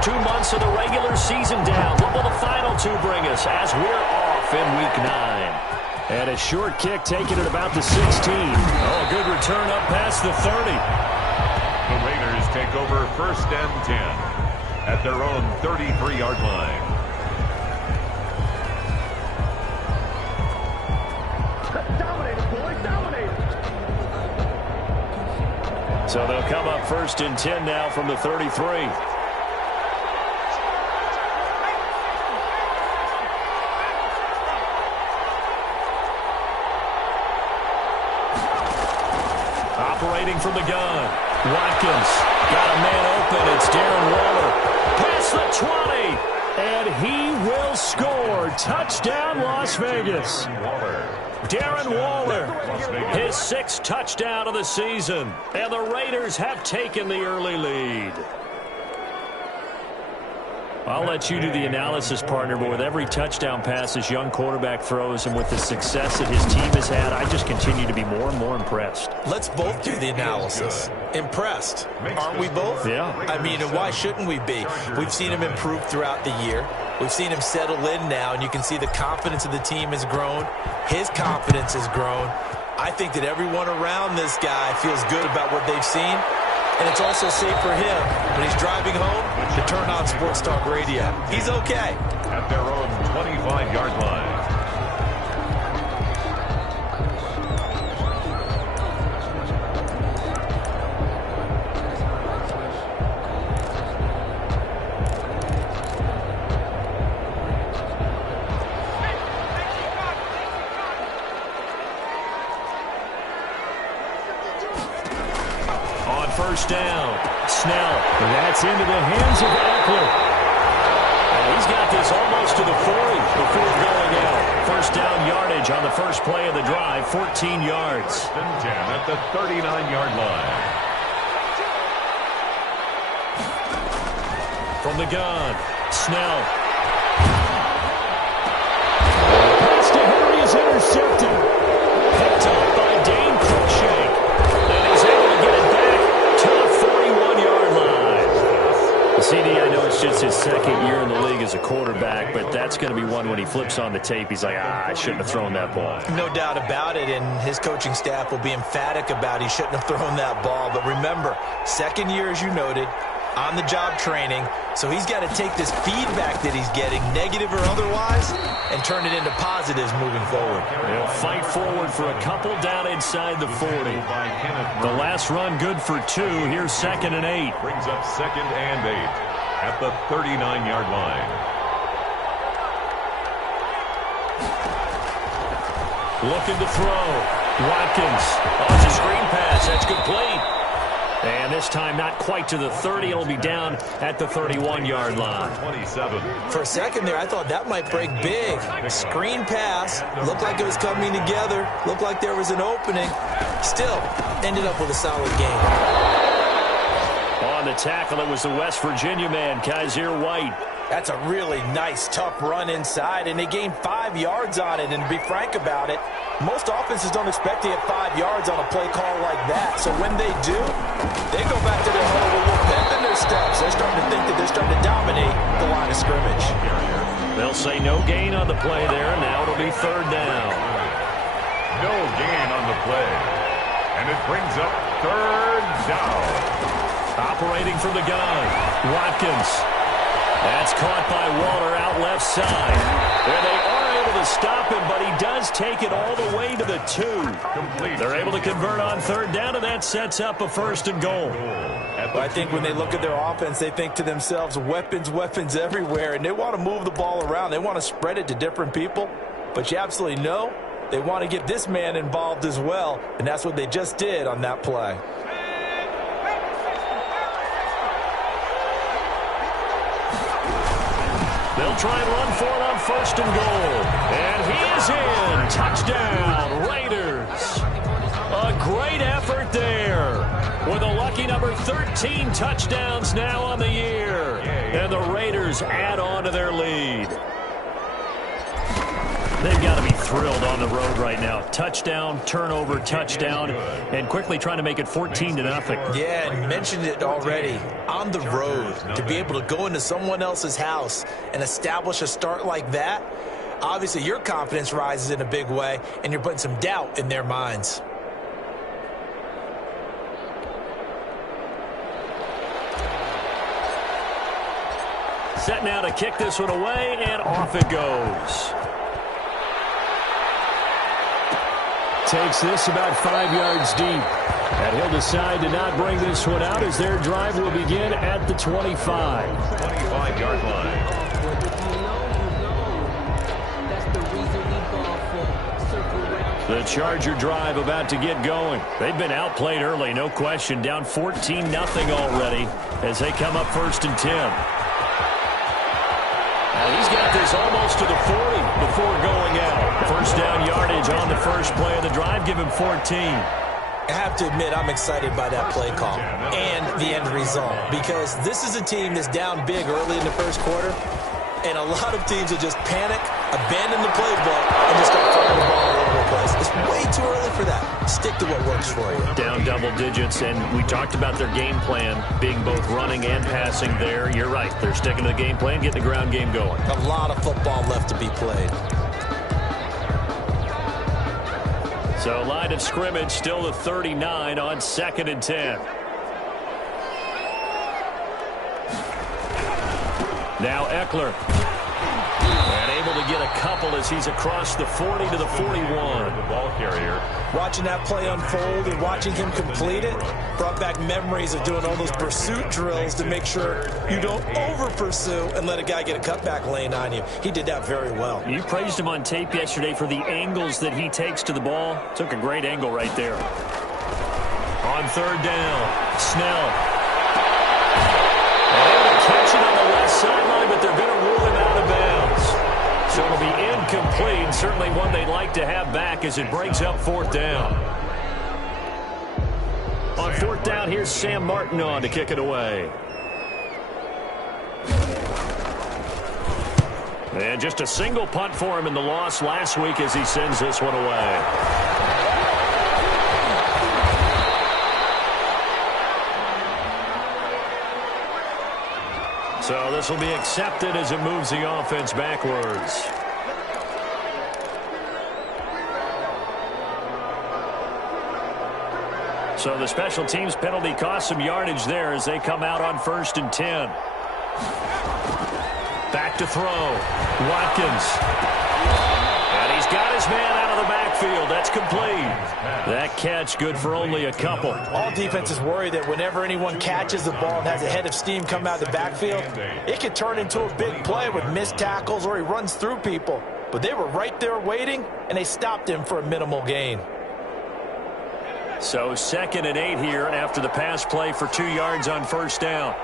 first 2 months of the regular season down. What will the final two bring us as we're off in Week 9? And a short kick taken at about the 16. Oh, a good return up past the 30. The Raiders take over 1st and 10 at their own 33-yard line. Dominate, boys, dominate. So they'll come up 1st and 10 now from the 33. Operating from the gun. Watkins got a man open. It's Darren Waller. Past the 20. And he will score. Touchdown, Las Vegas. Darren Waller, his 6th touchdown of the season. And the Raiders have taken the early lead. I'll let you do the analysis, partner, but with every touchdown pass this young quarterback throws and with the success that his team has had, I just continue to be more and more impressed. Let's both do the analysis. Impressed. Aren't we both? Yeah. I mean, and why shouldn't we be? We've seen him improve throughout the year. We've seen him settle in now, and you can see the confidence of the team has grown. His confidence has grown. I think that everyone around this guy feels good about what they've seen. And it's also safe for him when he's driving home to turn on Sports Talk Radio. He's okay. At their own 25-yard line. First down. Snell. And that's into the hands of Eckler. And he's got this almost to the 40 before going out. First down yardage on the first play of the drive, 14 yards. 10 at the 39-yard line. From the gun, Snell. Pass to Henry is intercepted. Picked up by Dane Cruikshank. And he's able to get it back to the 41-yard line. CD, I know it's just his 2nd year in the league as a quarterback, but that's going to be one when he flips on the tape, he's like, I shouldn't have thrown that ball. No doubt about it, and his coaching staff will be emphatic about he shouldn't have thrown that ball. But remember, 2nd year, as you noted, on-the-job training, so he's got to take this feedback that he's getting, negative or otherwise, and turn it into positives moving forward. They'll fight forward for a couple down inside the 40. The last run good for 2. Here's 2nd and 8. Brings up 2nd and 8 at the 39-yard line. Looking to throw. Watkins. Oh, it's a screen pass. That's complete. And this time not quite to the 30. It'll be down at the 31-yard line. 27. For a second there, I thought that might break big. Screen pass. Looked like it was coming together. Looked like there was an opening. Still, ended up with a solid game. On the tackle, it was the West Virginia man, Kaiser White. That's a really nice, tough run inside, and they gained 5 yards on it. And to be frank about it, most offenses don't expect to get 5 yards on a play call like that. So when they do, they go back to their huddle with a little pep in their steps. They're starting to think that they're starting to dominate the line of scrimmage. They'll say no gain on the play there. Now it'll be 3rd down. No gain on the play. And it brings up 3rd down. Operating from the gun, Watkins. That's caught by Waller out left side. There they are able to stop him, but he does take it all the way to the 2. Complete. They're able to convert on 3rd down, and that sets up a 1st and goal. I think when they look at their offense, they think to themselves, weapons, weapons everywhere, and they want to move the ball around. They want to spread it to different people, but you absolutely know they want to get this man involved as well, and that's what they just did on that play. They'll try and run for it on 1st and goal. And he is in. Touchdown, Raiders. A great effort there. With a lucky number 13 touchdowns now on the year. And the Raiders add on to their lead. They've got to be thrilled on the road right now. Touchdown, turnover, touchdown, and quickly trying to make it 14-0. Yeah, and mentioned it already. On the road, to be able to go into someone else's house and establish a start like that, obviously your confidence rises in a big way, and you're putting some doubt in their minds. Set now to kick this one away, and off it goes. Takes this about 5 yards deep. And he'll decide to not bring this one out as their drive will begin at the 25. 25-yard line. The Charger drive about to get going. They've been outplayed early, no question. Down 14-0 already as they come up 1st and 10. Now he's got this almost to the 40 before going out. First down yardage on the first play of the drive. Give him 14. I have to admit, I'm excited by that play call and the end result, because this is a team that's down big early in the first quarter, and a lot of teams will just panic, abandon the playbook, and just start throwing the ball all over the place. It's way too early for that. Stick to what works for you. Down double digits, and we talked about their game plan being both running and passing there. You're right. They're sticking to the game plan, getting the ground game going. A lot of football left to be played. So line of scrimmage still the 39 on 2nd and 10. Now Eckler. And able to get a couple as he's across the 40 to the 41. The ball carrier. Watching that play unfold and watching him complete it brought back memories of doing all those pursuit drills to make sure you don't over-pursue and let a guy get a cutback lane on you. He did that very well. You praised him on tape yesterday for the angles that he takes to the ball. Took a great angle right there. On 3rd down, Snell. And able to catch it on the left sideline, but they're going to rule him out of bounds. So it'll be incomplete, certainly one they'd like to have back as it breaks up 4th down. On 4th down, here's Sam Martin on to kick it away. And just a single punt for him in the loss last week as he sends this one away. So this will be accepted as it moves the offense backwards. So the special teams penalty cost some yardage there as they come out on 1st and 10. Back to throw. Watkins. And he's got his man out of the backfield. That's complete. That catch good for only a couple. All defenses worry that whenever anyone catches the ball and has a head of steam come out of the backfield, it could turn into a big play with missed tackles or he runs through people. But they were right there waiting, and they stopped him for a minimal gain. So 2nd and 8 here after the pass play for 2 yards on 1st down.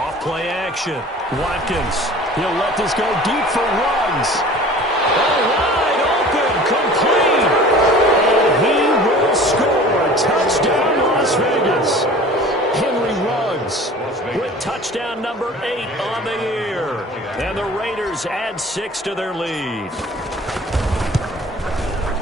Off play action. Watkins. He'll let this go deep for Ruggs. Oh, wide open. Complete. And he will score. Touchdown, Las Vegas. Henry Ruggs with touchdown number 8 on the year. And the Raiders add 6 to their lead.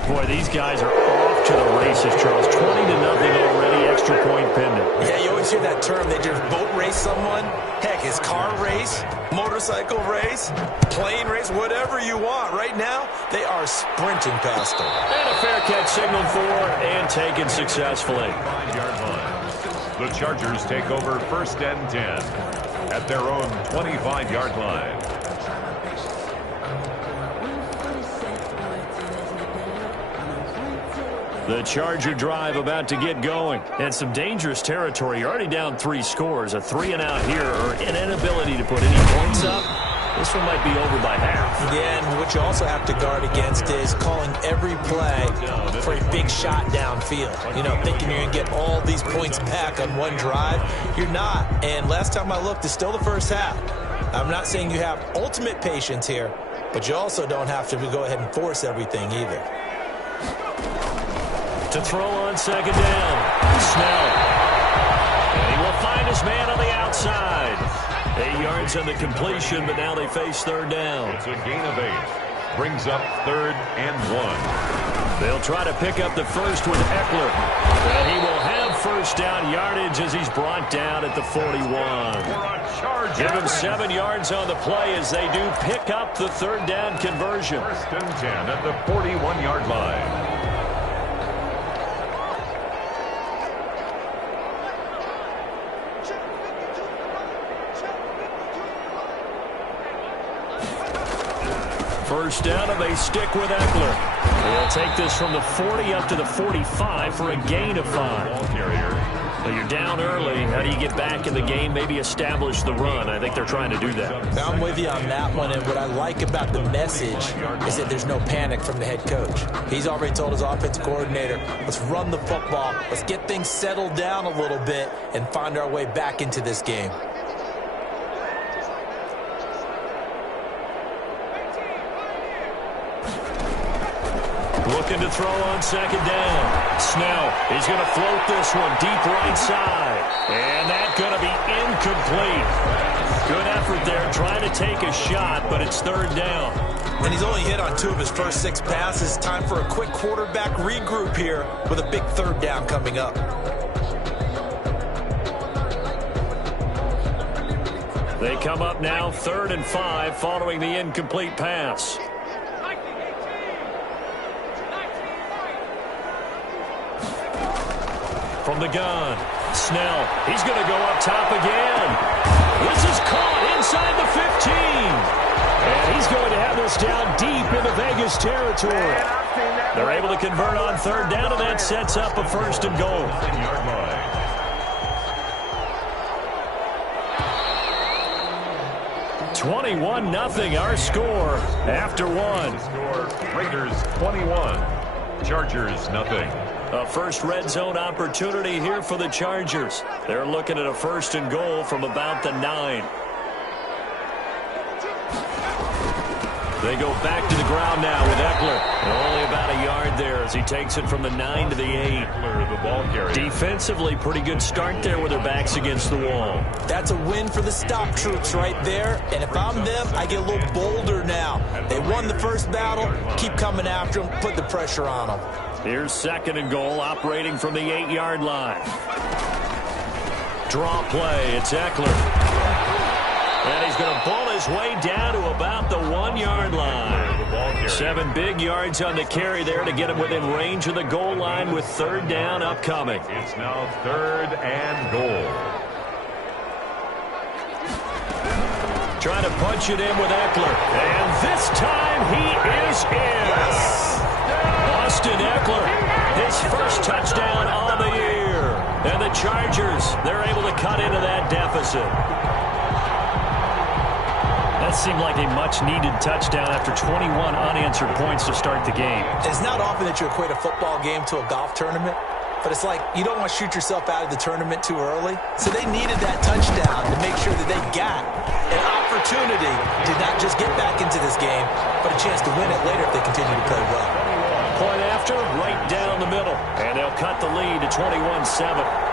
Boy, these guys are off to the races, Charles. 20-0 already, extra point pending. Yeah, you always hear that term. They just boat race someone. Heck, it's car race, motorcycle race, plane race, whatever you want. Right now, they are sprinting past them. And a fair catch signaled for and taken successfully. 5-yard line. The Chargers take over 1st and 10 at their own 25-yard line. The Charger drive about to get going. And some dangerous territory. You're already down 3 scores. A 3-and-out here or an inability to put any points up. This one might be over by half. Yeah, and what you also have to guard against is calling every play for a big shot downfield. You know, thinking you're going to get all these points back on one drive. You're not. And last time I looked, it's still the first half. I'm not saying you have ultimate patience here, but you also don't have to go ahead and force everything either. To throw on 2nd down. Snell. And he will find his man on the outside. 8 yards on the completion, but now they face third down. It's a gain of 8. Brings up 3rd and 1. They'll try to pick up the first with Eckler. And he will have first down yardage as he's brought down at the 41. Give him 7 yards on the play as they do pick up the third down conversion. 1st and 10 at the 41-yard line. First down, and they stick with Eckler. They'll take this from the 40 up to the 45 for a gain of 5. So you're down early. How do you get back in the game, maybe establish the run? I think they're trying to do that. I'm with you on that one, and what I like about the message is that there's no panic from the head coach. He's already told his offensive coordinator, let's run the football, let's get things settled down a little bit and find our way back into this game. Looking to throw on second down. Snell, he's going to float this one deep right side. And that's going to be incomplete. Good effort there trying to take a shot, but it's third down. And he's only hit on 2 of his first 6 passes. Time for a quick quarterback regroup here with a big third down coming up. They come up now 3rd and 5 following the incomplete pass. From the gun, Snell, he's going to go up top again. This is caught inside the 15. And he's going to have this down deep into Vegas territory. They're able to convert on third down, and that sets up a 1st and goal. 21-0 our score after 1. Raiders 21, Chargers 0. A first red zone opportunity here for the Chargers. They're looking at a 1st and goal from about the 9. They go back to the ground now with Eckler. Only about a yard there as he takes it from the 9 to the 8. The ball carrier. Defensively, pretty good start there with their backs against the wall. That's a win for the stop troops right there. And if I'm them, I get a little bolder now. They won the first battle. Keep coming after them. Put the pressure on them. Here's 2nd and goal, operating from the 8-yard line. Draw play, it's Eckler. And he's going to pull his way down to about the 1-yard line. 7 big yards on the carry there to get him within range of the goal line with third down upcoming. It's now 3rd and goal. Trying to punch it in with Eckler. And this time he is in. Yes. Austin Eckler, his first touchdown on the year. And the Chargers, they're able to cut into that deficit. That seemed like a much-needed touchdown after 21 unanswered points to start the game. It's not often that you equate a football game to a golf tournament, but it's like you don't want to shoot yourself out of the tournament too early. So they needed that touchdown to make sure that they got an opportunity to not just get back into this game, but a chance to win it later if they continue to play well. Point after, right down the middle. And they'll cut the lead to 21-7.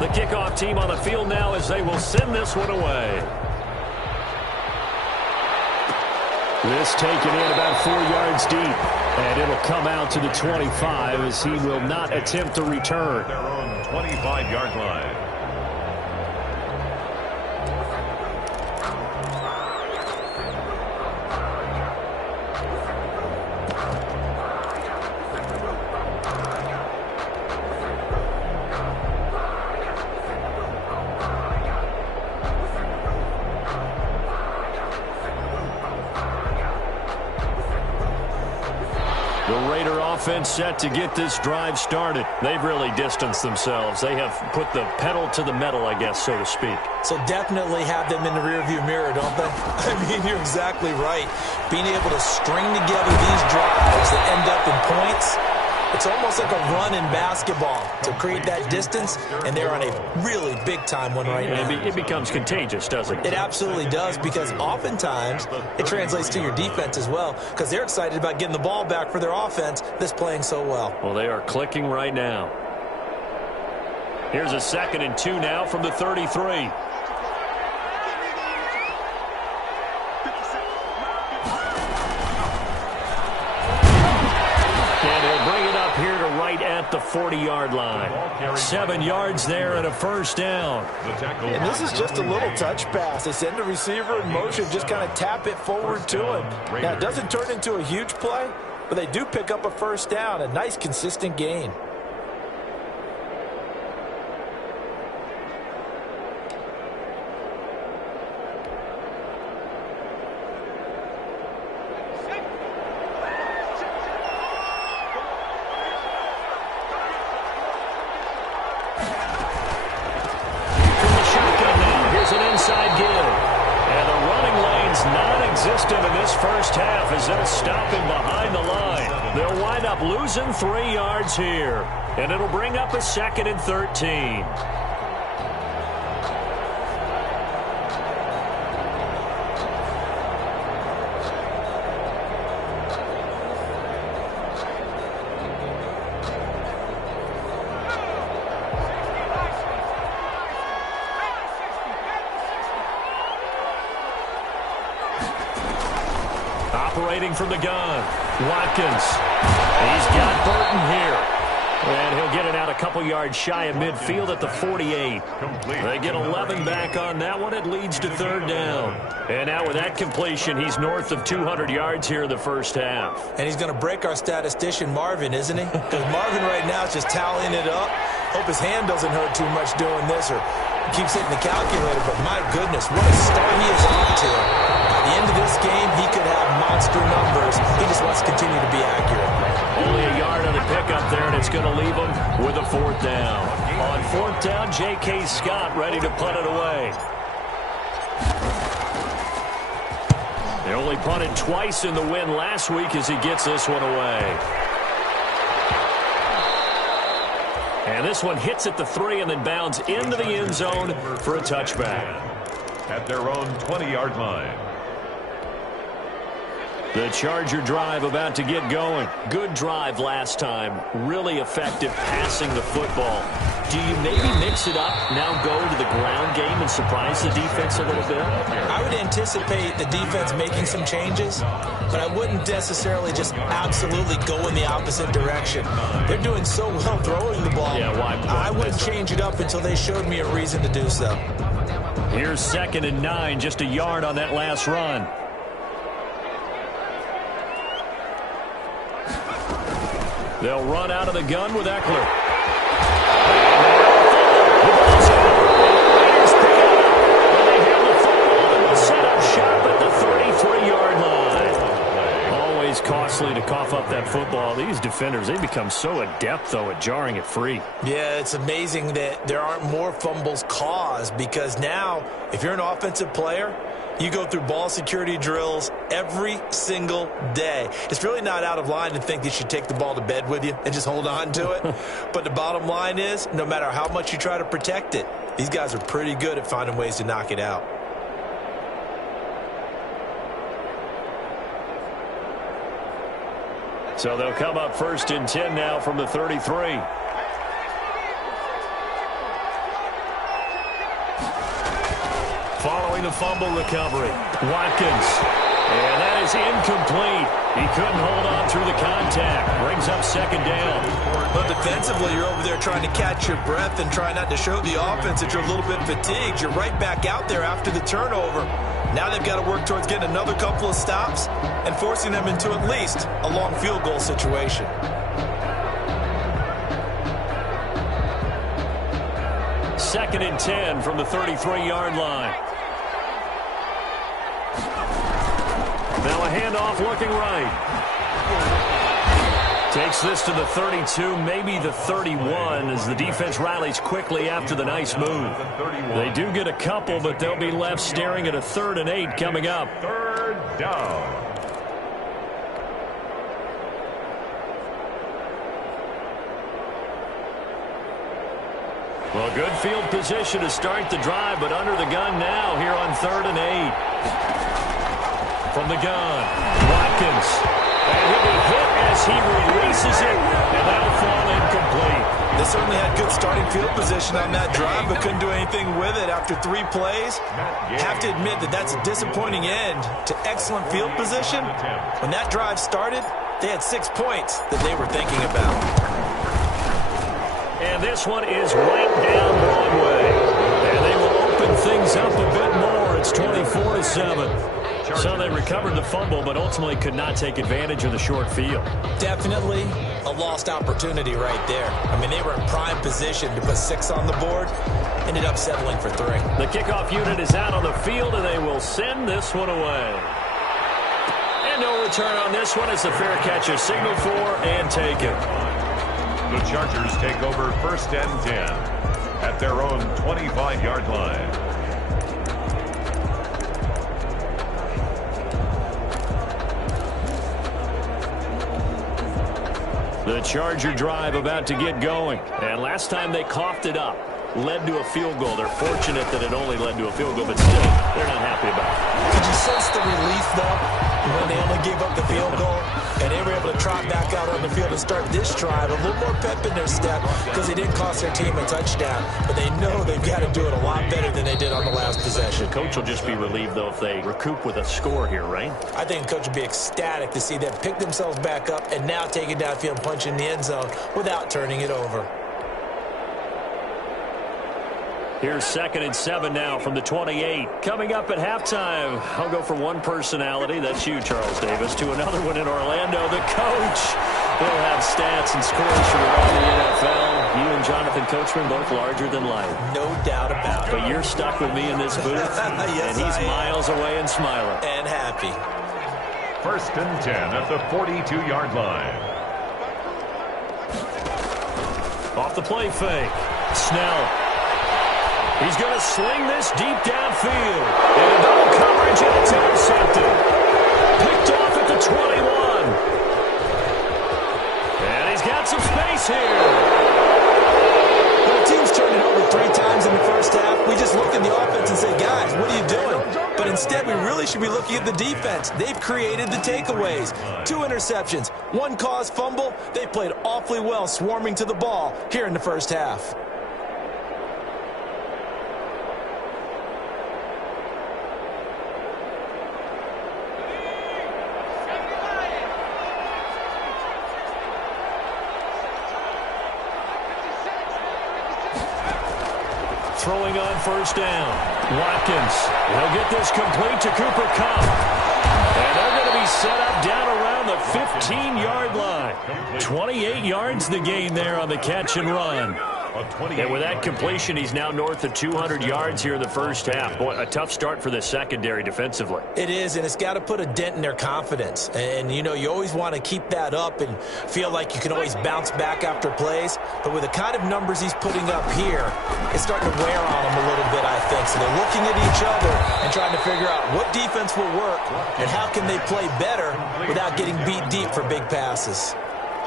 The kickoff team on the field now as they will send this one away. This taken in about 4 yards deep. And it'll come out to the 25 as he will not attempt to return. Their own 25-yard line. Offense set to get this drive started. They've really distanced themselves. They have put the pedal to the metal, I guess, so to speak. So definitely have them in the rearview mirror, don't they? I mean, you're exactly right. Being able to string together these drives that end up in points, It's almost like a run in basketball to create that distance, and they're on a really big-time one right now. It becomes contagious, doesn't it? It absolutely does, because oftentimes it translates to your defense as well, because they're excited about getting the ball back for their offense that's playing so well. Well, they are clicking right now. Here's a 2nd and 2 now from the 33. At the 40-yard line. 7 yards there and a first down. And this is just a little touch pass. They send the receiver in motion, just kind of tap it forward to him. Now, it doesn't turn into a huge play, but they do pick up a first down. A nice, consistent gain. In this first half as they'll stop him behind the line. They'll wind up losing 3 yards here, and it'll bring up a 2nd and 13. Operating from the gun, Watkins. He's got Burton here. And he'll get it out a couple yards shy of midfield at the 48. They get 11 back on that one. It leads to 3rd down. And now with that completion, he's north of 200 yards here in the first half. And he's going to break our statistician Marvin, isn't he? Because Marvin right now is just tallying it up. Hope his hand doesn't hurt too much doing this or keeps hitting the calculator. But my goodness, what a start he is off to. By the end of this game, he could have monster numbers. He just wants to continue to be accurate. Only a yard on the pickup there, and it's going to leave him with a 4th down. On 4th down, J.K. Scott ready to punt it away. They only punted twice in the win last week as he gets this one away. And this one hits at the 3 and then bounds into the end zone for a touchback. At their own 20-yard line. The Charger drive about to get going. Good drive last time. Really effective passing the football. Do you maybe mix it up, now go to the ground game and surprise the defense a little bit? I would anticipate the defense making some changes, but I wouldn't necessarily just absolutely go in the opposite direction. They're doing so well throwing the ball. Yeah, why I wouldn't change it up until they showed me a reason to do so. Here's 2nd and 9, just a yard on that last run. They'll run out of the gun with Eckler. The ball's out. Raiders pick it up. They have the football and will set up shop at the 33-yard line. Always costly to cough up that football. These defenders, they become so adept, though, at jarring it free. Yeah, it's amazing that there aren't more fumbles caused, because now, if you're an offensive player, you go through ball security drills every single day. It's really not out of line to think that you take the ball to bed with you and just hold on to it. But the bottom line is, no matter how much you try to protect it, these guys are pretty good at finding ways to knock it out. So they'll come up 1st and 10 now from the 33. Following the fumble recovery, Watkins. And that is incomplete. He couldn't hold on through the contact. Brings up 2nd down. But defensively, you're over there trying to catch your breath and try not to show the offense that you're a little bit fatigued. You're right back out there after the turnover. Now they've got to work towards getting another couple of stops and forcing them into at least a long field goal situation. Second and 10 from the 33-yard line. Now a handoff looking right. Takes this to the 32, maybe the 31, as the defense rallies quickly after the nice move. They do get a couple, but they'll be left staring at a 3rd and 8 coming up. 3rd down. Well, good field position to start the drive, but under the gun now here on 3rd and 8. From the gun, Watkins. And he'll be hit as he releases it, and that'll fall incomplete. They certainly had good starting field position on that drive, but couldn't do anything with it after 3 plays. Have to admit that that's a disappointing end to excellent field position. When that drive started, they had 6 points that they were thinking about. And this one is right down Broadway. And they will open things up a bit more. It's 24-7. So they recovered the fumble, but ultimately could not take advantage of the short field. Definitely a lost opportunity right there. I mean, they were in prime position to put 6 on the board. Ended up settling for 3. The kickoff unit is out on the field, and they will send this one away. And no return on this one as the fair catch is signaled for and taken. The Chargers take over 1st and 10 at their own 25-yard line. The Charger drive about to get going. And last time they coughed it up, led to a field goal. They're fortunate that it only led to a field goal, but still, they're not happy about it. Could you sense the relief, though, when they only gave up the field goal? And they were able to trot back out on the field and start this drive. A little more pep in their step because they didn't cost their team a touchdown. But they know they've got to do it a lot better than they did on the last possession. Coach will just be relieved, though, if they recoup with a score here, right? I think Coach will be ecstatic to see them pick themselves back up and now take it downfield and punch in the end zone without turning it over. Here's 2nd and 7 now from the 28. Coming up at halftime, I'll go from one personality, that's you, Charles Davis, to another one in Orlando. The coach will have stats and scores from around the NFL. You and Jonathan Coachman both larger than life. No doubt about it. But you're stuck with me in this booth, yes, and he's miles away and smiling. And happy. 1st and 10 at the 42-yard line. Off the play fake. Snell. He's going to sling this deep downfield. And double coverage, and it's intercepted. Picked off at the 21. And he's got some space here. When the team's turned it over 3 times in the first half, we just look at the offense and say, guys, what are you doing? But instead, we really should be looking at the defense. They've created the takeaways. 2 interceptions, 1 caused fumble. They played awfully well swarming to the ball here in the first half. Throwing on 1st down. Watkins will get this complete to Cooper Kupp. And they're going to be set up down around the 15-yard line. 28 yards the gain there on the catch and run. And with that completion, he's now north of 200 yards here in the first half. Boy, a tough start for the secondary defensively. It is, and it's got to put a dent in their confidence. And, you know, you always want to keep that up and feel like you can always bounce back after plays. But with the kind of numbers he's putting up here, it's starting to wear on them a little bit, I think. So they're looking at each other and trying to figure out what defense will work and how can they play better without getting beat deep for big passes.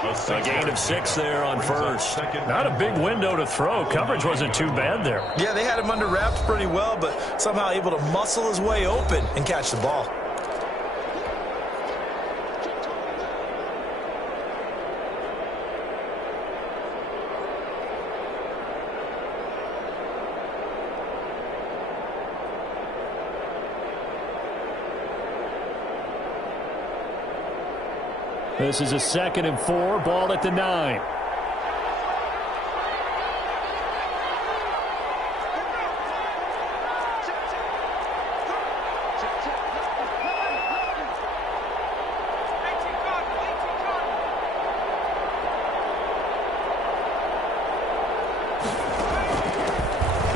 A gain of 6 there on 1st. Not a big window to throw. Coverage wasn't too bad there. Yeah, they had him under wraps pretty well, but somehow able to muscle his way open and catch the ball. This is a 2nd and 4, ball at the 9.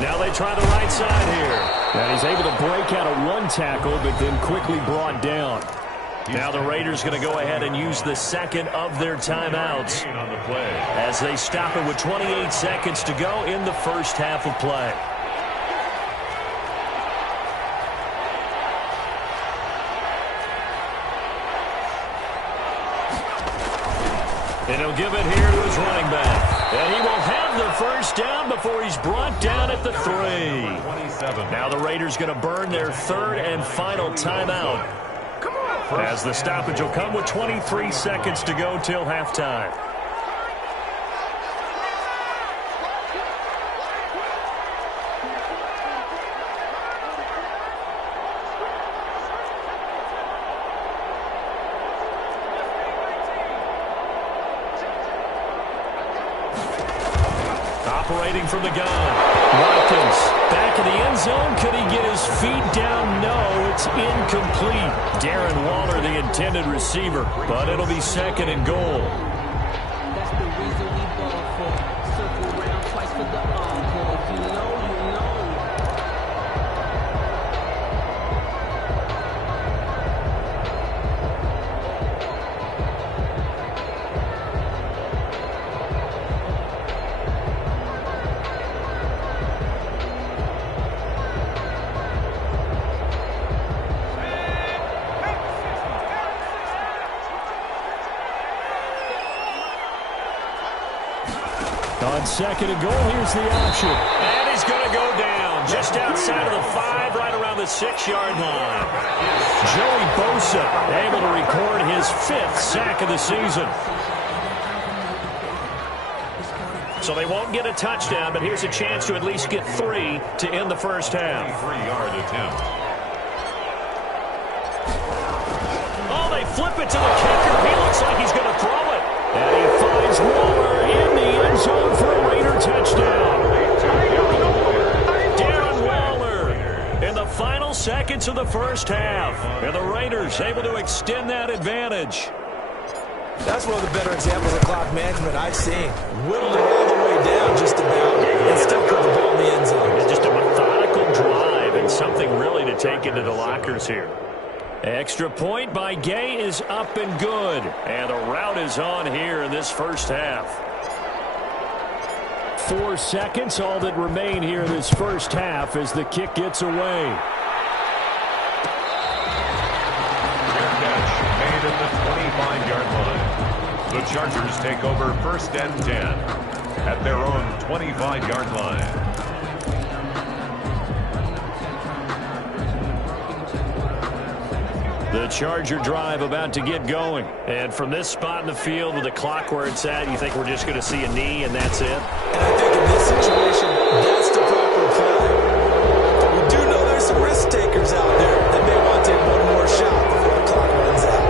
Now they try the right side here. And he's able to break out of 1 tackle, but then quickly brought down. Now the Raiders going to go ahead and use the 2nd of their timeouts as they stop it with 28 seconds to go in the first half of play. And he'll give it here to his running back. And he will have the first down before he's brought down at the 3. Now the Raiders going to burn their third and final timeout, as the stoppage will come with 23 seconds to go till halftime. Operating from the gun, Watkins back in the end zone. Could he get his feet down? No, it's incomplete. Darren Waller, the intended receiver, but it'll be second and goal. That's the reason we ball for. Circle around twice for the encore. You know. On second and goal, here's the option. And he's going to go down just outside of the 5, right around the 6-yard line. Joey Bosa able to record his 5th sack of the season. So they won't get a touchdown, but here's a chance to at least get 3 to end the first half. 3-yard attempt. Oh, they flip it to the kicker. He looks like he's going to throw it. And he finds Waller in the end zone for a Raider touchdown. Darren Waller in the final seconds of the first half. And the Raiders able to extend that advantage. That's one of the better examples of clock management I've seen. Whittled it all the way down just about and still put the ball in the end zone. It's just a methodical drive and something really to take into the lockers here. Extra point by Gay is up and good. And the route is on here in this first half. 4 seconds, all that remain here in this first half as the kick gets away. Catch made at the 25-yard line. The Chargers take over first and 10 at their own 25-yard line. The Charger drive about to get going. And from this spot in the field with the clock where it's at, you think we're just going to see a knee and that's it? And I think in this situation, that's the proper play. We do know there's some risk takers out there that may want to take one more shot before the clock runs out.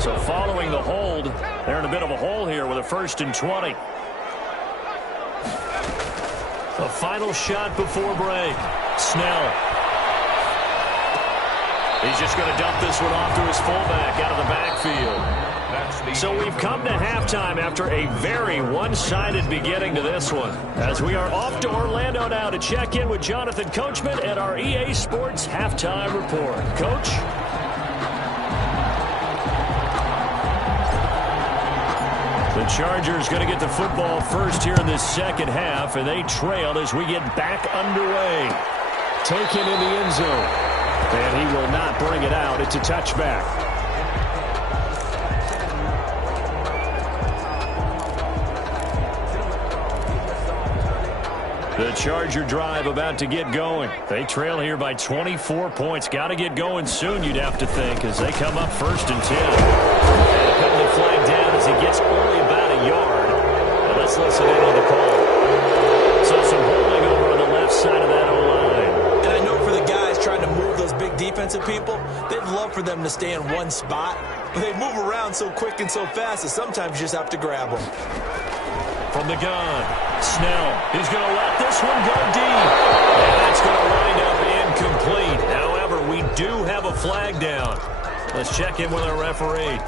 So following the hold, they're in a bit of a hole here with a 1st and 20. A final shot before break. Snell. He's just going to dump this one off to his fullback out of the backfield. So we've come to halftime after a very one-sided beginning to this one, as we are off to Orlando now to check in with Jonathan Coachman at our EA Sports Halftime Report. Coach? The Chargers going to get the football first here in this second half, and they trail as we get back underway. Taken in the end zone. And he will not bring it out. It's a touchback. The Charger drive about to get going. They trail here by 24 points. Got to get going soon, you'd have to think, as they come up 1st and 10. And a penalty flag down as he gets only about a yard. And let's listen in on the call. So some holding over on the left side of that O-line. And I know for the guys trying to move those big defensive people, they'd love for them to stay in one spot, but they move around so quick and so fast that sometimes you just have to grab them. From the gun, Snell. He's going to let this one go deep. And that's going to wind up incomplete. However, we do have a flag down. Let's check in with our referee.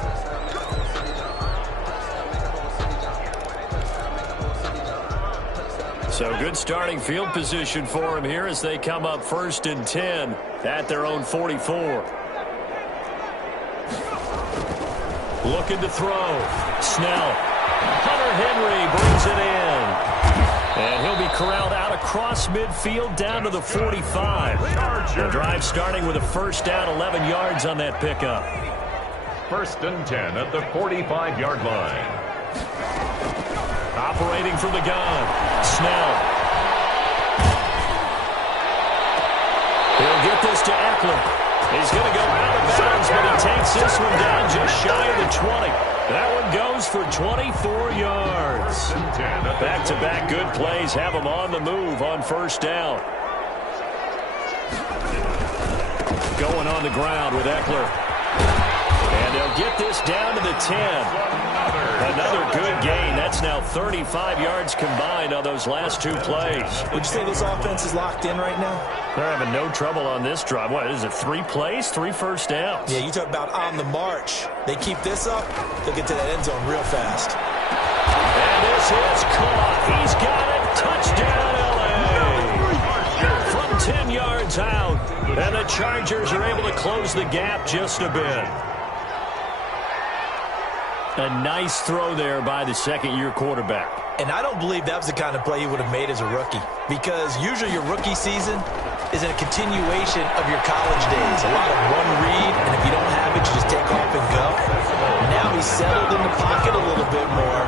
So good starting field position for him here as they come up 1st and 10 at their own 44. Looking to throw. Snell. Hunter Henry brings it in. And he'll be corralled out across midfield down to the 45. The drive starting with a 1st down, 11 yards on that pickup. first and 10 at the 45-yard line. Operating from the gun, Snell. He'll get this to Eckler. He's going to go out of bounds, but he takes this one down just shy of the 20. That one goes for 24 yards. Back-to-back good plays have him on the move on first down. Going on the ground with Eckler. And they'll get this down to the 10. Another good gain. That's now 35 yards combined on those last two plays. Would you say this offense is locked in right now? They're having no trouble on this drive. What is it, 3 plays, 3 first downs? Yeah, you talk about on the march. They keep this up, they'll get to that end zone real fast. And this is caught. He's got it. Touchdown, L.A. From 10 yards out. And the Chargers are able to close the gap just a bit. A nice throw there by the second-year quarterback. And I don't believe that was the kind of play he would have made as a rookie, because usually your rookie season is a continuation of your college days. A lot of one read, and if you don't have it, you just take off and go. Now he's settled in the pocket a little bit more,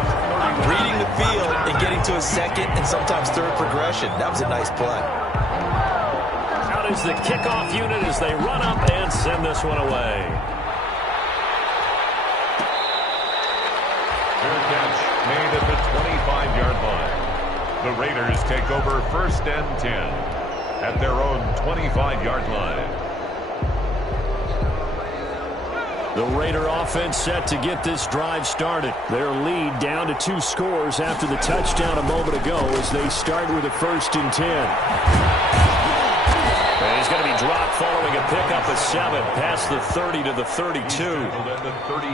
reading the field and getting to his second and sometimes third progression. That was a nice play. Out is the kickoff unit as they run up and send this one away. Catch made at the 25-yard line. The Raiders take over first and 10 at their own 25-yard line. The Raider offense set to get this drive started. Their lead down to 2 scores after the touchdown a moment ago as they start with a first and 10. And he's going to be dropped following a pickup of 7 past the 30 to the 32.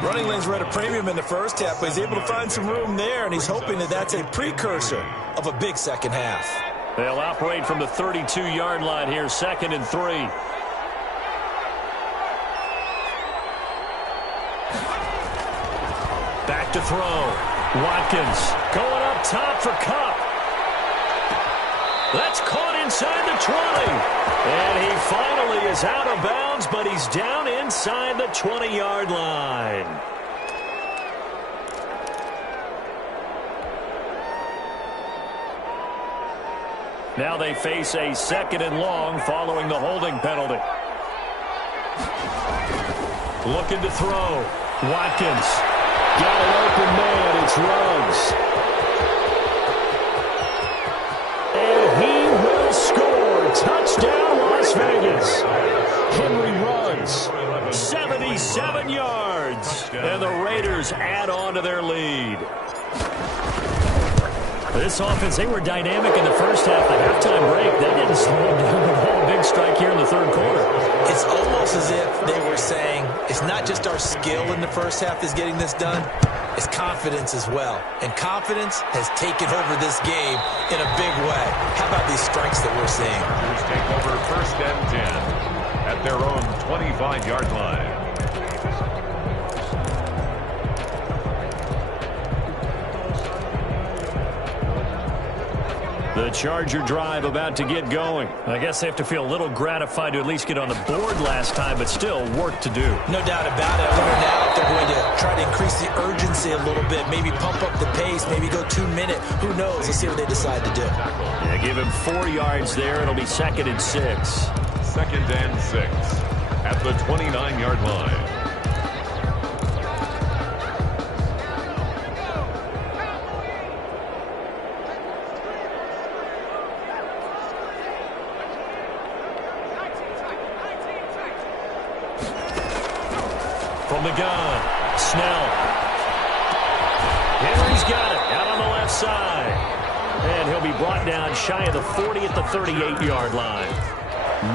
Running lanes were at a premium in the first half, but he's able to find some room there, and he's hoping that that's a precursor of a big second half. They'll operate from the 32-yard line here, 2nd and 3. Back to throw. Watkins going up top for Kupp. That's caught inside the 20. And he finally is out of bounds, but he's down inside the 20-yard line. Now they face a 2nd and long following the holding penalty. Looking to throw. Watkins. Got an open man. It's Ruggs. And he will score. Touchdown, Las Vegas. Henry Ruggs. 77 yards. And the Raiders add on to their lead. This offense, they were dynamic in the first half. The halftime break, that didn't slow them down at all. Big strike here in the third quarter. It's almost as if they were saying, it's not just our skill in the first half that's getting this done, it's confidence as well. And confidence has taken over this game in a big way. How about these strikes that we're seeing? Raiders take over first and 10 at their own 25-yard line. The Charger drive about to get going. I guess they have to feel a little gratified to at least get on the board last time, but still work to do. No doubt about it. I wonder now if they're going to try to increase the urgency a little bit, maybe pump up the pace, maybe go 2-minute. Who knows? Let's see what they decide to do. Yeah, give him 4 yards there. It'll be 2nd and 6. 2nd and 6 at the 29-yard line. From the gun, Snell. Henry's got it out on the left side. And he'll be brought down shy of the 40 at the 38-yard line.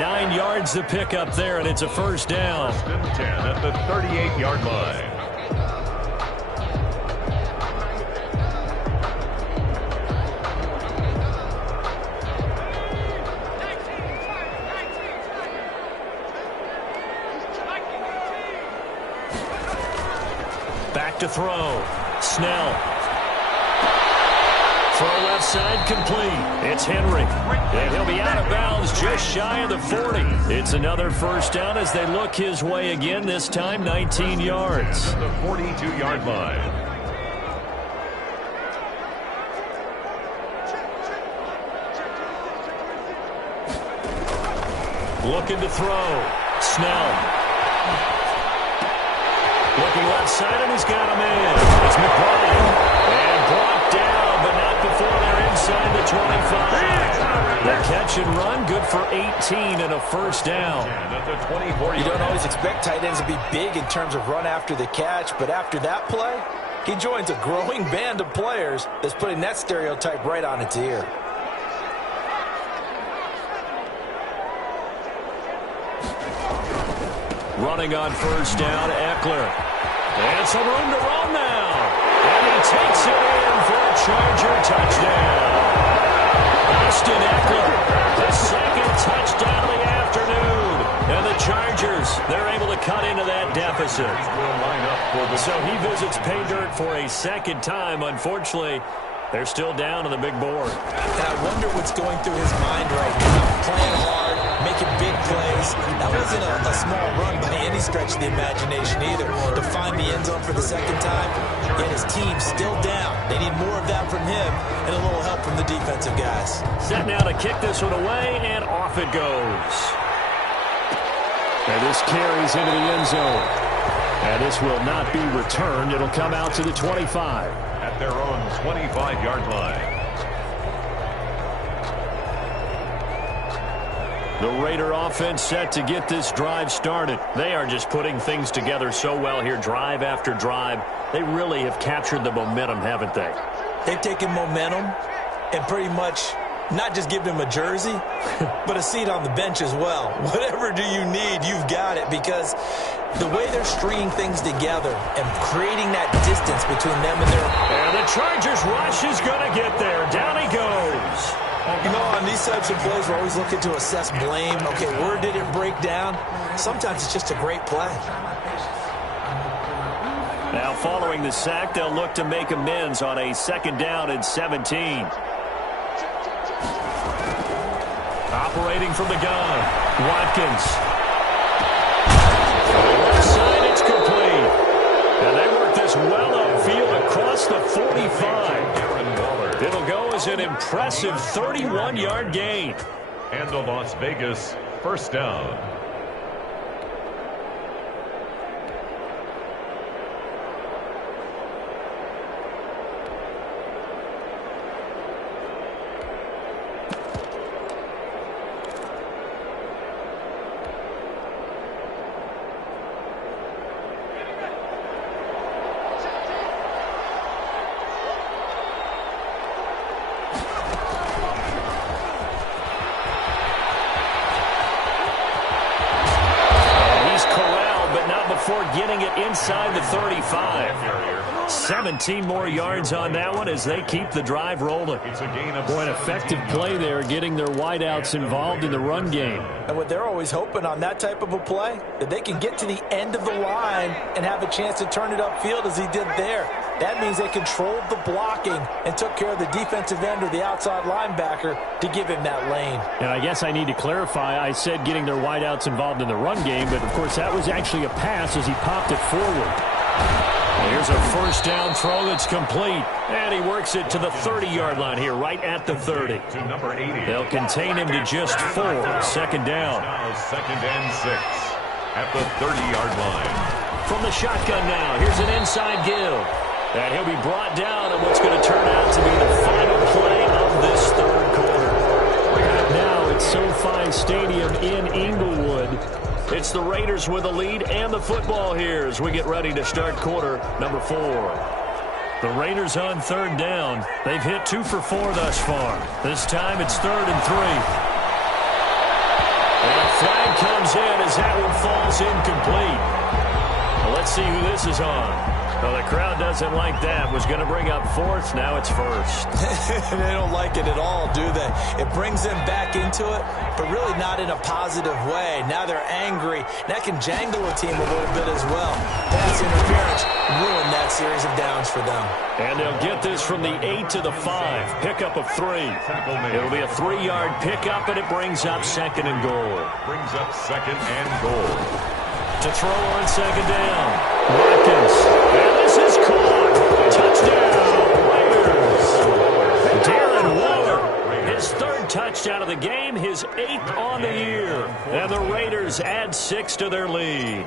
9 yards to pick up there, and it's a first down. 1st and 10 at the 38-yard line. Back to throw. Snell. Throw left side complete. It's Henry. And he'll be out of bounds just shy of the 40. It's another first down as they look his way again, this time 19 yards. The 42-yard line. Looking to throw. Snell. Looking left side, and he's got him in. It's McBride. And brought down, but not before they're inside the 25. The catch and run, good for 18 and a first down. You don't always expect tight ends to be big in terms of run after the catch, but after that play, he joins a growing band of players that's putting that stereotype right on its ear. Running on first down, Eckler. And some room to run now. And he takes it in for a Charger touchdown. Austin Eckler, the second touchdown of the afternoon. And the Chargers, they're able to cut into that deficit. So he visits pay dirt for a second time. Unfortunately, they're still down on the big board. And I wonder what's going through his mind right now. Playing hard, making big plays. That wasn't a small run by any stretch of the imagination either. To find the end zone for the second time, yet his team's still down. They need more of that from him and a little help from the defensive guys. Set now to kick this one away, and off it goes. And this carries into the end zone. And this will not be returned. It'll come out to the 25. At their own 25-yard line. The Raider offense set to get this drive started. They are just putting things together so well here, drive after drive. They really have captured the momentum, haven't they? They've taken momentum and pretty much not just given him a jersey, but a seat on the bench as well. Whatever do you need, you've got it, because the way they're stringing things together and creating that distance between them and their... And the Chargers rush is going to get there. Down he goes. You know, on these types of plays, we're always looking to assess blame. Okay, where did it break down? Sometimes it's just a great play. Now, following the sack, they'll look to make amends on a second down and 17. Operating from the gun, Watkins. Left side, it's complete. And they work this well upfield across the 45. It'll go as an impressive 31-yard gain. And the Las Vegas first down. Getting it inside the 35. 17 more yards on that one as they keep the drive rolling. Boy, an effective play there, getting their wideouts involved in the run game. And what they're always hoping on that type of a play, that they can get to the end of the line and have a chance to turn it upfield as he did there. That means they controlled the blocking and took care of the defensive end or the outside linebacker to give him that lane. And I guess I need to clarify, I said getting their wideouts involved in the run game, but of course that was actually a pass as he popped it forward. Here's a first down throw that's complete. And he works it to the 30-yard line here, right at the 30. To number 80. They'll contain him to just 4. Second down. Now second and 6 at the 30-yard line. From the shotgun now, here's an inside give. And he'll be brought down in what's going to turn out to be the final play of this third quarter. Now it's SoFi Stadium in Inglewood. It's the Raiders with the lead and the football here as we get ready to start quarter number 4. The Raiders on third down. They've hit 2 for 4 thus far. This time it's 3rd and 3. And a flag comes in as that one falls incomplete. Well, let's see who this is on. Well, the crowd doesn't like that. Was going to bring up 4th. Now it's 1st. They don't like it at all, do they? It brings them back into it, but really not in a positive way. Now they're angry. That can jangle a team a little bit as well. Pass interference ruin that series of downs for them. And they'll get this from the 8 to the 5. Pickup of 3. It'll be a 3-yard pickup, and it brings up 2nd and goal. Brings up 2nd and goal. To throw on 2nd down. Watkins. And this is caught. Touchdown, Raiders. Darren Waller. His 3rd touchdown of the game, his 8th on the year. And the Raiders add 6 to their lead.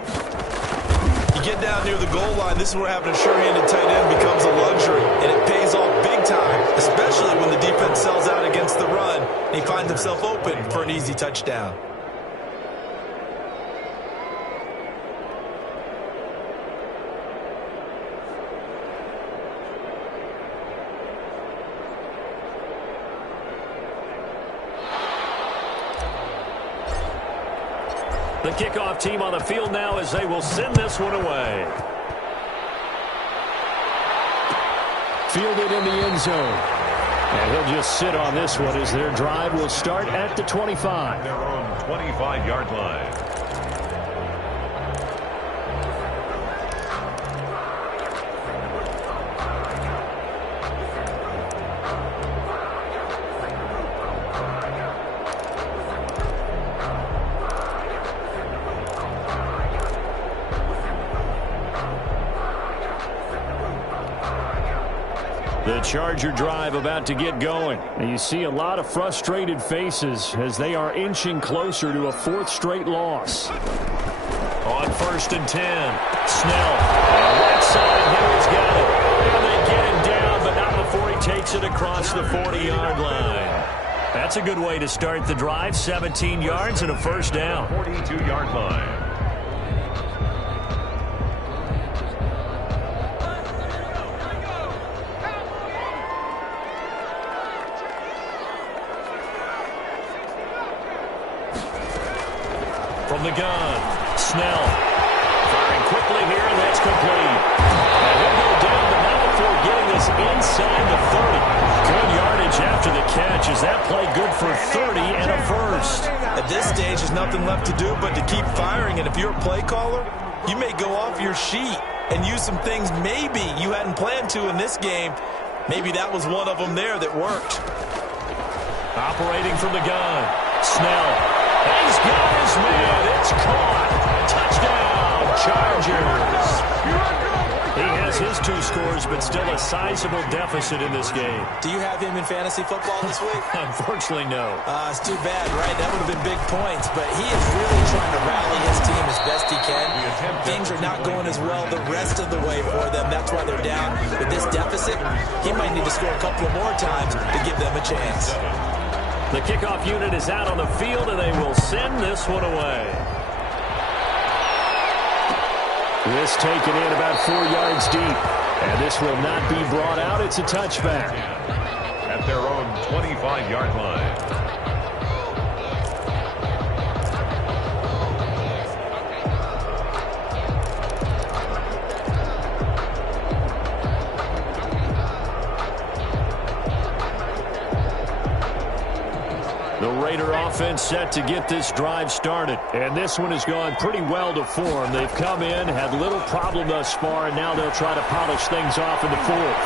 You get down near the goal line, this is where having a sure-handed tight end becomes a luxury, and it pays off big time, especially when the defense sells out against the run, and he finds himself open for an easy touchdown. The kickoff team on the field now as they will send this one away. Fielded in the end zone. And he'll just sit on this one as their drive will start at the 25. Their own 25-yard line. The Charger drive about to get going. And you see a lot of frustrated faces as they are inching closer to a 4th straight loss. On 1st and 10, Snell. Right side, Henry's got it. And they get him down, but not before he takes it across the 40-yard line. That's a good way to start the drive. 17 yards and a 1st down. 42-yard line. From the gun, Snell. Firing quickly here, and that's complete. And he'll go down, but not before getting this inside the 30. Good yardage after the catch. Is that play good for 30 and a 1st? At this stage, there's nothing left to do but to keep firing, and if you're a play caller, you may go off your sheet and use some things maybe you hadn't planned to in this game. Maybe that was one of them there that worked. Operating from the gun, Snell. He's got his man. It's caught. Touchdown, Chargers. He has his 2 scores, but still a sizable deficit in this game. Do you have him in fantasy football this week? Unfortunately, no. It's too bad, right? That would have been big points, but he is really trying to rally his team as best he can. Things are not going as well the rest of the way for them. That's why they're down. With this deficit, he might need to score a couple of more times to give them a chance. The kickoff unit is out on the field, and they will send this one away. This taken in about 4 yards deep. And this will not be brought out. It's a touchback. At their own 25-yard line. The Raider offense set to get this drive started. And this one has gone pretty well to form. They've come in, had little problem thus far, and now they'll try to polish things off in the 4th.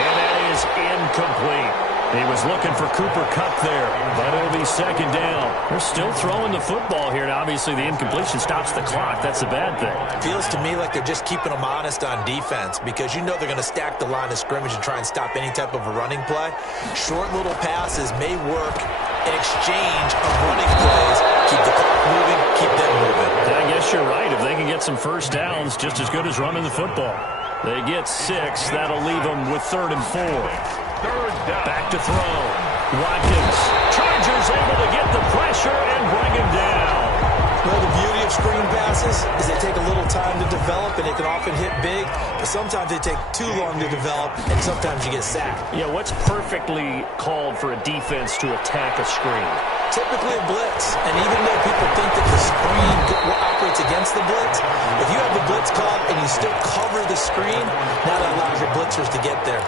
And that is incomplete. He was looking for Cooper Kupp there, but it'll be 2nd down. They're still throwing the football here, and obviously the incompletion stops the clock. That's a bad thing. Feels to me like they're just keeping them honest on defense because you know they're going to stack the line of scrimmage and try and stop any type of a running play. Short little passes may work in exchange of running plays. Keep the clock moving, keep them moving. I guess you're right. If they can get some 1st downs, just as good as running the football. They get 6. That'll leave them with 3rd and 4. 3rd down. Back to throw. Watkins. Chargers able to get the pressure and bring him down. Well, the beauty of screen passes is they take a little time to develop, and they can often hit big, but sometimes they take too long to develop, and sometimes you get sacked. Yeah, what's perfectly called for a defense to attack a screen? Typically a blitz, and even though people think that the screen operates against the blitz, if you have the blitz called and you still cover the screen, now that allows your blitzers to get there.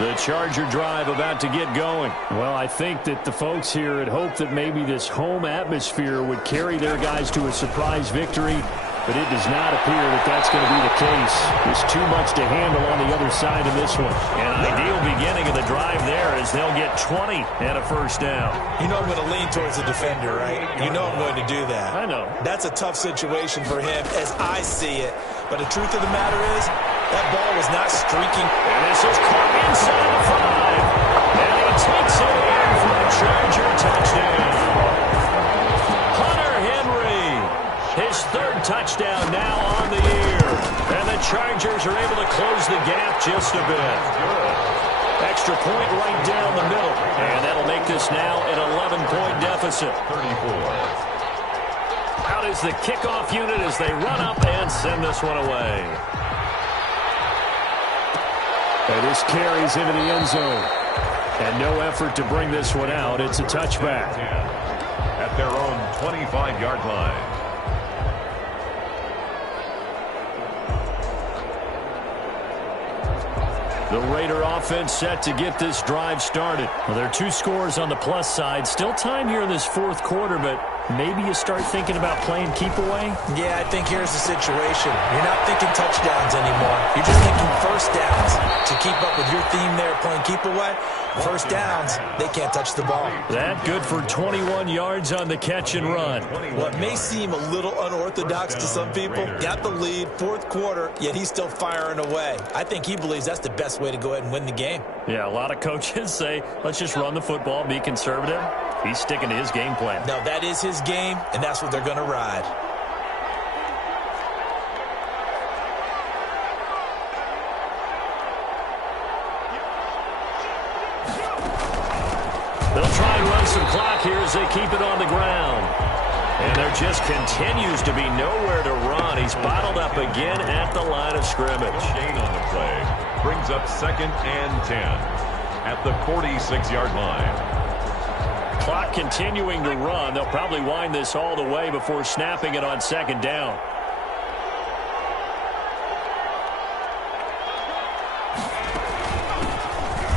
The Charger drive about to get going. Well, I think that the folks here had hoped that maybe this home atmosphere would carry their guys to a surprise victory, but it does not appear that that's going to be the case. There's too much to handle on the other side of this one. An ideal beginning of the drive there as they'll get 20 and a first down. You know I'm going to lean towards the defender, right? You know I'm going to do that. I know. That's a tough situation for him as I see it. But the truth of the matter is, that ball was not streaking. And this is caught inside the 5. And he takes it in for a Charger touchdown. Hunter Henry, his third touchdown now on the year. And the Chargers are able to close the gap just a bit. Extra point right down the middle. And that'll make this now an 11-point deficit. 34. Out is the kickoff unit as they run up and send this one away. And this carries into the end zone. And no effort to bring this one out. It's a touchback. At their own 25-yard line. The Raider offense set to get this drive started. Well, there are 2 scores on the plus side. Still time here in this fourth quarter, but maybe you start thinking about playing keep away? Yeah, I think here's the situation. You're not thinking touchdowns anymore. You're just thinking first downs. To keep up with your theme there, playing keep away, first downs, they can't touch the ball. That good for 21 yards on the catch and run. What may seem a little unorthodox to some people, got the lead, fourth quarter, yet he's still firing away. I think he believes that's the best way to go ahead and win the game. Yeah, a lot of coaches say, let's just run the football, be conservative. He's sticking to his game plan. No, that is his game, and that's what they're going to ride. They'll try and run some clock here as they keep it on the ground. And there just continues to be nowhere to run. He's bottled up again at the line of scrimmage. Gain on the play brings up 2nd and 10 at the 46-yard line. Clock continuing to run. They'll probably wind this all the way before snapping it on 2nd down.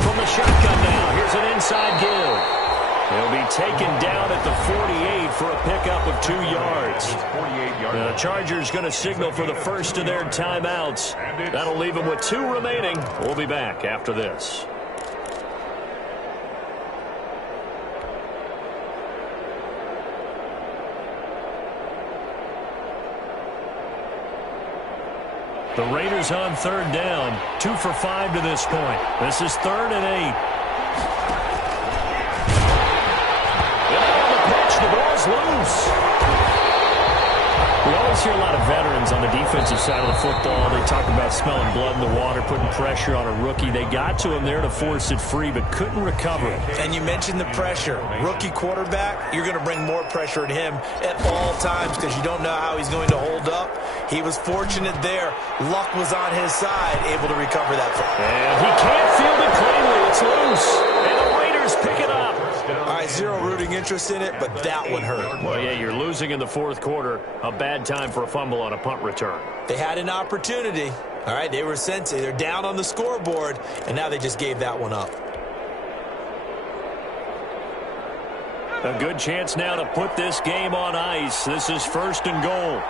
From the shotgun now, here's an inside give. He'll be taken down at the 48 for a pickup of 2 yards. The Chargers going to signal for the first of their timeouts. That'll leave them with 2 remaining. We'll be back after this. The Raiders on 3rd down. 2 for 5 to this point. This is 3rd and 8. The ball's loose. We always hear a lot of veterans on the defensive side of the football. They talk about smelling blood in the water, putting pressure on a rookie. They got to him there to force it free, but couldn't recover it. And you mentioned the pressure. Rookie quarterback, you're going to bring more pressure at him at all times because you don't know how he's going to hold up. He was fortunate there. Luck was on his side, able to recover that. And he can't field it cleanly. It's loose. And the Raiders pick it up. All right, zero rooting interest in it, but that one hurt. Well, yeah, you're losing in the fourth quarter. A bad time for a fumble on a punt return. They had an opportunity. All right, they were sensing. They're down on the scoreboard, and now they just gave that one up. A good chance now to put this game on ice. This is 1st and goal.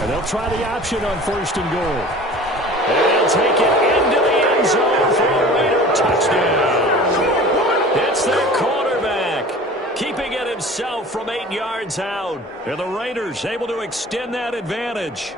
And they'll try the option on 1st and goal. And they'll take it into the end zone for a Raider touchdown. It's their quarterback, keeping it himself from 8 yards out. And the Raiders able to extend that advantage.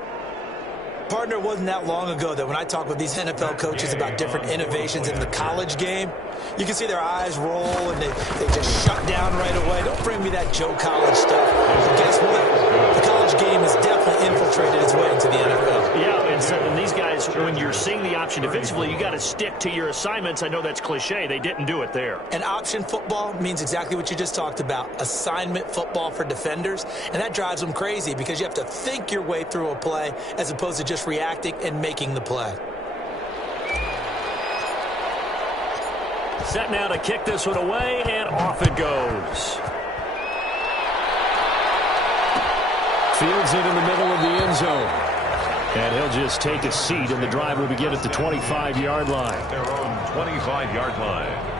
Partner, it wasn't that long ago that when I talk with these NFL coaches about different innovations in the college game, you can see their eyes roll and they just shut down right away. Don't bring me that Joe College stuff. But guess what? The college game has definitely infiltrated its way into the NFL. Yeah, and these guys, when you're seeing the option defensively, you got to stick to your assignments. I know that's cliche. They didn't do it there. And option football means exactly what you just talked about, assignment football for defenders. And that drives them crazy because you have to think your way through a play as opposed to just reacting and making the play. Set now to kick this one away, and off it goes. Fields it in the middle of the end zone. And he'll just take a seat, and the drive will begin at the 25-yard line. Their own 25-yard line.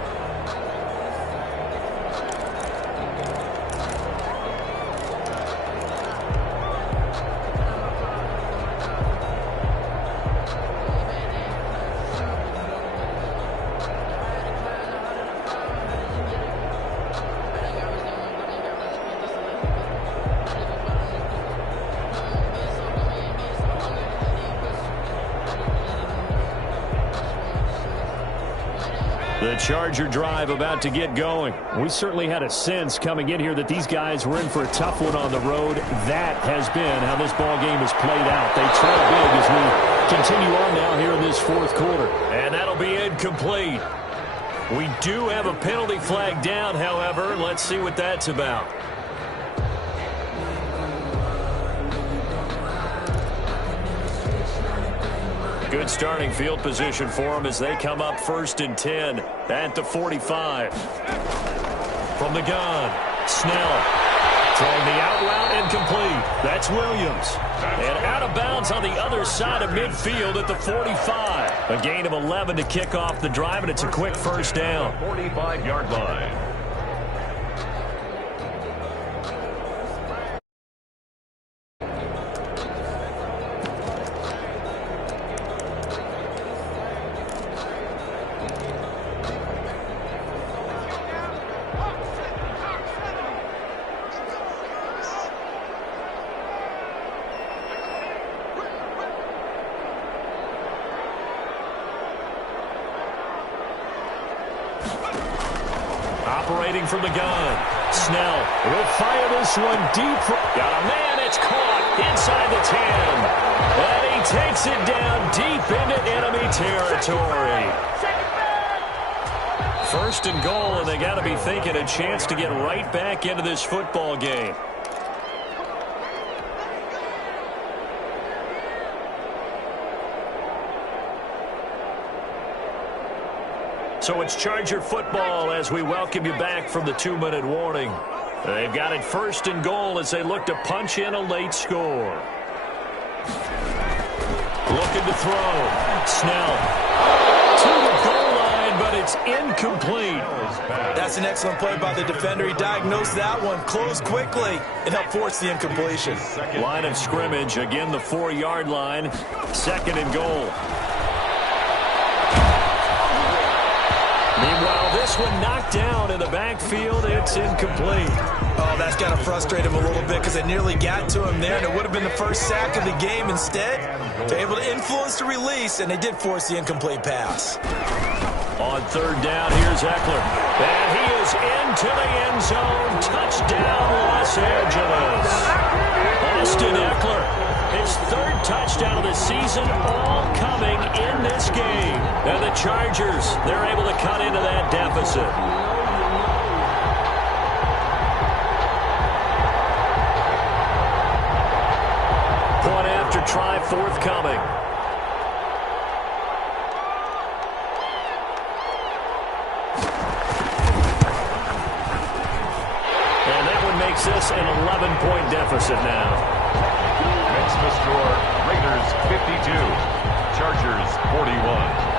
The Charger drive about to get going. We certainly had a sense coming in here that these guys were in for a tough one on the road. That has been how this ball game has played out. They trail big as we continue on now here in this fourth quarter. And that'll be incomplete. We do have a penalty flag down, however. Let's see what that's about. Good starting field position for them as they come up 1st and 10 at the 45. From the gun, Snell throwing the out route incomplete. That's Williams. And out of bounds on the other side of midfield at the 45. A gain of 11 to kick off the drive, and it's a quick first down. 45-yard line. Operating from the gun. Snell will fire this one deep. Got a man. It's caught inside the 10. And he takes it down deep into enemy territory. 1st and goal, and they got to be thinking a chance to get right back into this football game. So it's Charger football as we welcome you back from the 2-minute warning. They've got it 1st and goal as they look to punch in a late score. Looking to throw. Snell to the goal line, but it's incomplete. That's an excellent play by the defender. He diagnosed that one, closed quickly, and helped force the incompletion. Line of scrimmage, again the 4-yard line. 2nd and goal. Meanwhile, this one knocked down in the backfield. It's incomplete. Oh, that's got to frustrate him a little bit because it nearly got to him there, and it would have been the first sack of the game. Instead, they're able to influence the release, and they did force the incomplete pass. On 3rd down, here's Eckler. And he is into the end zone. Touchdown, Los Angeles. Austin Eckler, his 3rd touchdown of the season, all coming in this game. And the Chargers, they're able to cut into that deficit. Point after try forthcoming. And that one makes this an 11-point deficit now. Next the score, Raiders 52, Chargers 41.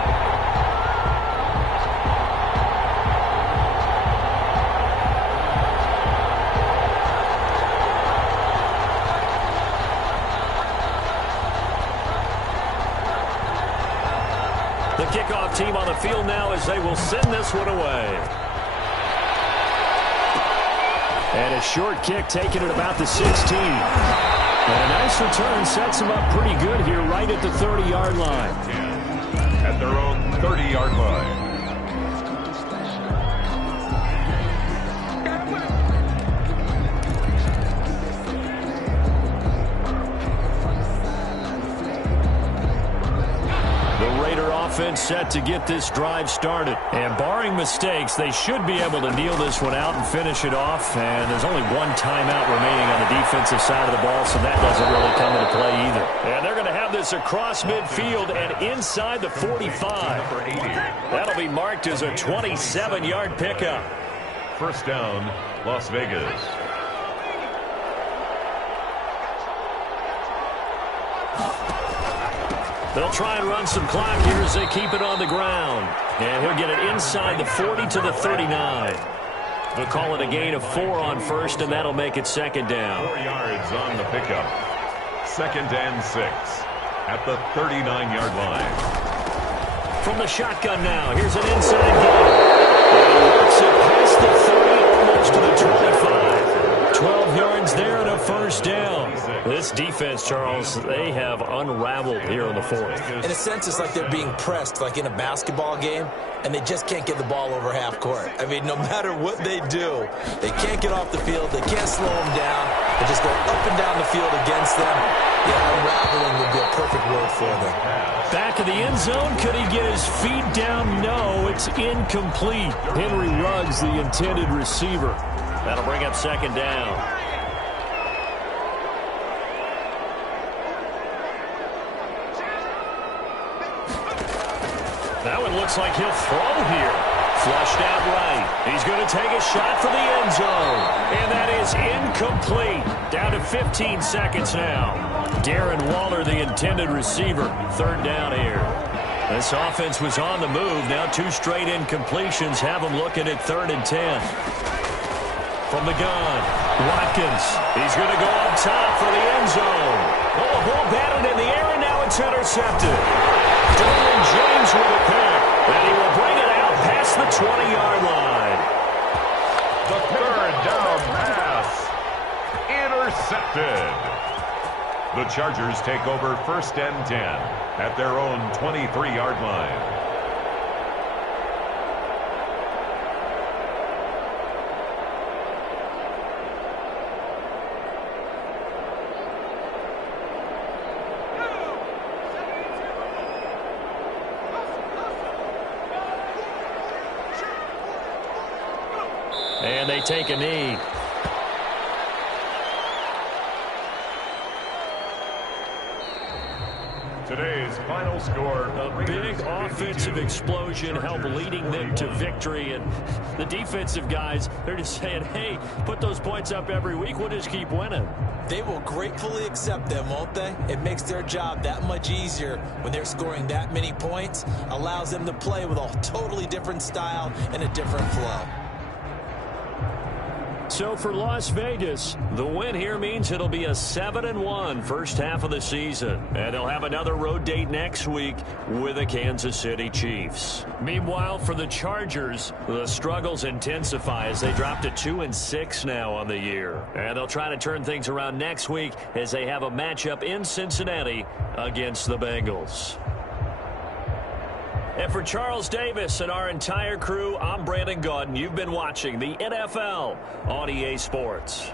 The kickoff team on the field now as they will send this one away. And a short kick taken at about the 16. And a nice return sets them up pretty good here right at the 30-yard line. At their own 30-yard line. Offense set to get this drive started. And barring mistakes, they should be able to kneel this one out and finish it off. And there's only one timeout remaining on the defensive side of the ball, so that doesn't really come into play either. And they're going to have this across midfield and inside the 45. That'll be marked as a 27-yard pickup. 1st down, Las Vegas. They'll try and run some clock here as they keep it on the ground. And he'll get it inside the 40 to the 39. They'll call it a gain of 4 on first, and that'll make it second down. 4 yards on the pickup. 2nd and 6 at the 39-yard line. From the shotgun now, here's an inside gain. And he works it past the 30, almost to the 25. 12 yards there and a first down. This defense, Charles, they have unraveled here in the fourth. In a sense, it's like they're being pressed, like in a basketball game, and they just can't get the ball over half court. I mean, no matter what they do, they can't get off the field. They can't slow them down. They just go up and down the field against them. Yeah, unraveling would be a perfect word for them. Back of the end zone. Could he get his feet down? No, it's incomplete. Henry Ruggs, the intended receiver. That'll bring up second down. That one looks like he'll throw here. Flushed out right. He's going to take a shot for the end zone. And that is incomplete. Down to 15 seconds now. Darren Waller, the intended receiver. Third down here. This offense was on the move. Now 2 straight incompletions have them looking at 3rd and 10. From the gun, Watkins. He's going to go up top for the end zone. Oh, a ball batted in the air, and now it's intercepted. Derwin James with a pick, and he will bring it out past the 20-yard line. The 3rd down pass. Intercepted. The Chargers take over 1st and 10 at their own 23-yard line. And they take a knee. Today's final score. A big offensive explosion helped leading them to victory. And the defensive guys, they're just saying, hey, put those points up every week. We'll just keep winning. They will gratefully accept them, won't they? It makes their job that much easier when they're scoring that many points. Allows them to play with a totally different style and a different flow. So for Las Vegas, the win here means it'll be a 7-1 first half of the season. And they'll have another road date next week with the Kansas City Chiefs. Meanwhile, for the Chargers, the struggles intensify as they drop to 2-6 now on the year. And they'll try to turn things around next week as they have a matchup in Cincinnati against the Bengals. And for Charles Davis and our entire crew, I'm Brandon Gaudin. You've been watching the NFL on EA Sports.